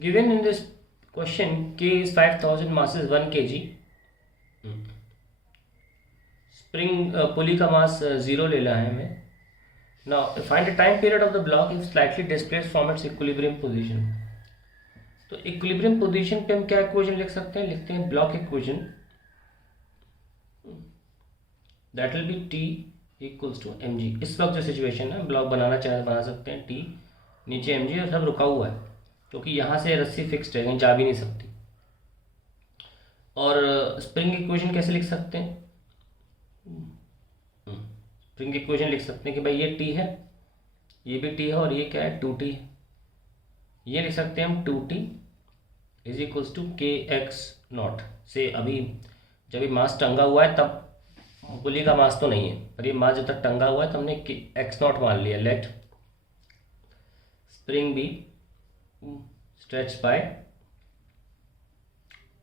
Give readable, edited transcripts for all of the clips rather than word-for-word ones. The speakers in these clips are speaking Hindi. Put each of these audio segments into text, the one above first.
Given in this question, K is 5000, mass is 1 kg. Spring pulley का mass 0 लेना है हमें. Now find the time period of the block if slightly displaced from its equilibrium position. तो इक्विलिब्रियम पोजीशन पे हम क्या इक्वेशन लिख सकते हैं? लिखते हैं block equation, that will be t equals to m g. इस वक्त जो सिचुएशन है, ब्लॉक बनाना चाहे बना सकते हैं, टी नीचे एम जी और सब रुका हुआ है क्योंकि यहाँ से रस्सी फिक्स्ड है, कहीं जा भी नहीं सकती. और स्प्रिंग इक्वेशन कैसे लिख सकते हैं? स्प्रिंग इक्वेशन लिख सकते हैं कि भाई ये टी है, ये भी टी है और ये क्या है? 2t है. ये लिख सकते हैं हम 2t is equals to k x not से. अभी जब ये मास टंगा हुआ है तब पुली का मास तो नहीं है, पर ये मास जब तक टंगा हुआ है तो हमने एक्स नॉट मान लिया. Let spring be stretch by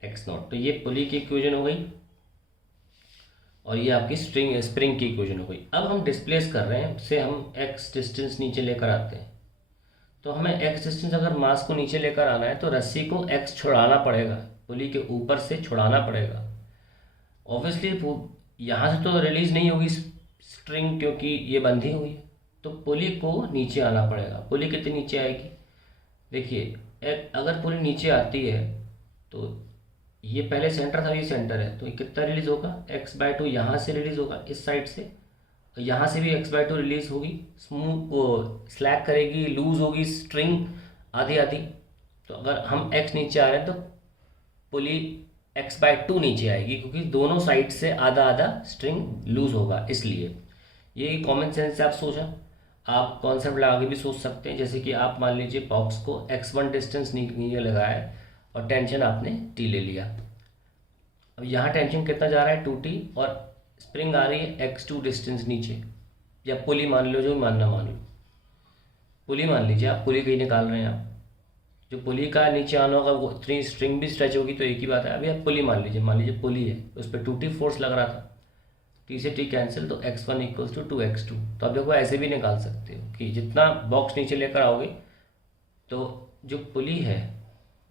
x naught. तो ये पुली की इक्वेशन हो गई और ये आपकी स्प्रिंग की इक्वेशन हो गई. अब हम डिस्प्लेस कर रहे हैं, से हम एक्स डिस्टेंस नीचे लेकर आते हैं. तो हमें एक्स डिस्टेंस अगर मास को नीचे लेकर आना है तो रस्सी को एक्स छुड़ाना पड़ेगा, पुली के ऊपर से छुड़ाना पड़ेगा. ऑब्वियसली यहाँ से तो रिलीज नहीं होगी स्ट्रिंग क्योंकि ये बंधी हुई है, तो पुली को नीचे आना पड़ेगा. पुली कितनी नीचे आएगी? देखिए अगर पुली नीचे आती है तो ये पहले सेंटर था, ये सेंटर है, तो ये कितना रिलीज होगा? x/2 यहाँ से रिलीज होगा इस साइड से, यहाँ से भी x/2 रिलीज होगी. स्मूथ वो स्लैक करेगी, लूज होगी स्ट्रिंग आधी आधी. तो अगर हम x नीचे आ रहे हैं तो पुली x/2 नीचे आएगी क्योंकि दोनों साइड से आधा आधा स्ट्रिंग लूज होगा. इसलिए ये कॉमन सेंस से आप सोचा. आप कॉन्सेप्ट लगा के भी सोच सकते हैं, जैसे कि आप मान लीजिए बॉक्स को x1 डिस्टेंस नीचे लगाया है और टेंशन आपने t ले लिया. अब यहाँ टेंशन कितना जा रहा है? 2t और स्प्रिंग आ रही है x2 डिस्टेंस नीचे, या पुली मान लो, जो मानना मान लो. पुली मान लीजिए, आप पुली कहीं निकाल रहे हैं. आप जो पुली का नीचे आना होगा वो इतनी स्ट्रिंग भी स्ट्रेच होगी तो एक ही बात है. अभी आप पुली मान लीजिए पुली है, उस पर 2t फोर्स लग रहा था, t से t कैंसिल, तो x1 इक्वल्स टू 2x2. तो आप देखो ऐसे भी निकाल सकते हो कि जितना बॉक्स नीचे लेकर आओगे तो जो पुली है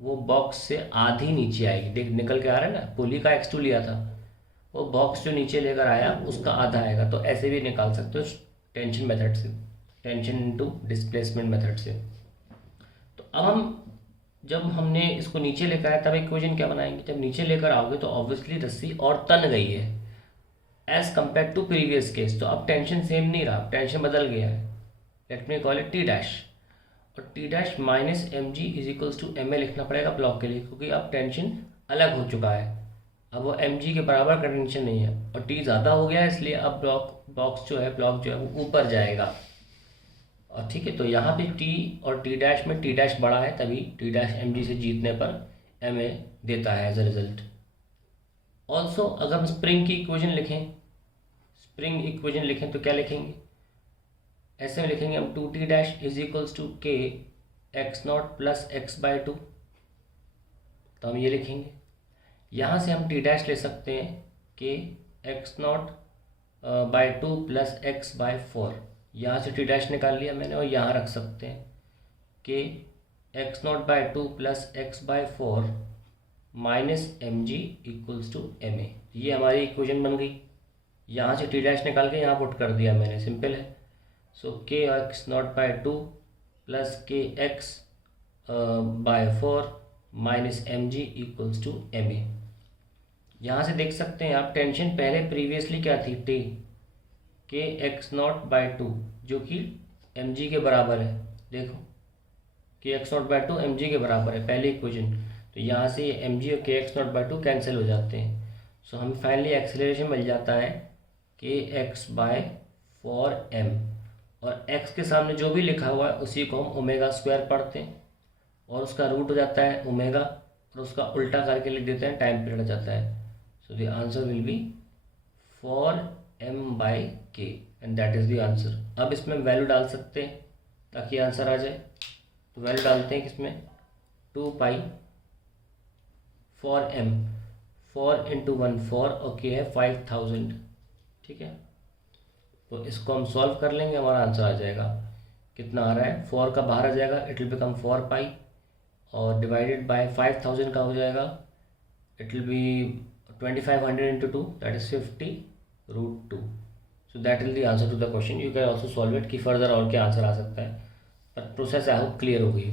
वो बॉक्स से आधी नीचे आएगी. देख निकल के आ रहा है ना, पुली का x2 लिया था, वो बॉक्स जो नीचे लेकर आया उसका आधा आएगा. तो ऐसे भी निकाल सकते हो टेंशन मेथड से, टेंशन इनटू डिस्प्लेसमेंट मेथड से. तो अब हम जब हमने इसको नीचे लेकर आया तब इक्वेशन क्या बनाएंगे? जब नीचे लेकर आओगे तो ऑब्वियसली रस्सी और तन गई है as compare to previous case. तो अब टेंशन सेम नहीं रहा, टेंशन बदल गया है. Let me call it T dash, और T dash minus M G is equals to M A लिखना पड़ेगा ब्लॉक के लिए, क्योंकि अब टेंशन अलग हो चुका है. अब वो एम जी के बराबर का टेंशन नहीं है और टी ज़्यादा हो गया है, इसलिए अब ब्लॉक जो है वो ऊपर जाएगा. और ठीक है, तो यहाँ पे टी और टी डैश में टी डैश बड़ा है, तभी टी डैश एम जी से जीतने पर एम ए देता है एज अ रिजल्ट. ऑल्सो अगर हम स्प्रिंग इक्वेशन लिखें तो क्या लिखेंगे? ऐसे में लिखेंगे हम 2t dash is equals to k x naught plus x/2. तो हम ये लिखेंगे. यहाँ से हम t डैश ले सकते हैं k x naught by 2 plus x/4. यहाँ से t डैश निकाल लिया मैंने और यहाँ रख सकते हैं k x naught by 2 plus x/4 minus M g equals to M a. ये हमारी इक्वेशन बन गई. यहाँ से t डैश निकाल के यहाँ पुट कर दिया मैंने, सिंपल है. So k x naught by 2 plus k x by 4 minus M g equals to M a. यहाँ से देख सकते हैं आप टेंशन पहले प्रीवियसली क्या थी? टी के एक्स नॉट बाई 2 जो कि एम जी के बराबर है. देखो k x naught by 2 m g के बराबर है पहली इक्वेशन. तो यहाँ से ये एम जी और के एक्स नॉट बाई 2 कैंसिल हो जाते हैं. सो हमें फाइनली एक्सेलरेशन मिल जाता है के एक्स बाय 4m, और x के सामने जो भी लिखा हुआ है उसी को हम ओमेगा स्क्वायर पढ़ते हैं और उसका रूट हो जाता है ओमेगा, और उसका उल्टा करके लिख देते हैं, टाइम पीरियड हो जाता है. So the answer will be 4m/k and that is the answer. अब इसमें वैल्यू डाल सकते हैं ताकि आंसर आ जाए. तो वैल्यू डालते हैं किसमें? 2 पाई 4m, 4 इंटू 1 4 और k है 5000. ठीक है, तो इसको हम सॉल्व कर लेंगे, हमारा आंसर आ जाएगा. कितना आ रहा है? 4 का बाहर आ जाएगा, इट विल बिकम 4 पाई, और डिवाइडेड बाय 5000 का हो जाएगा, it will be 2500 into 2, that is 50√2. So that will the answer to the question. You can also solve it कि फर्दर और क्या आंसर आ सकता है, पर प्रोसेस आई होप क्लियर हो गई.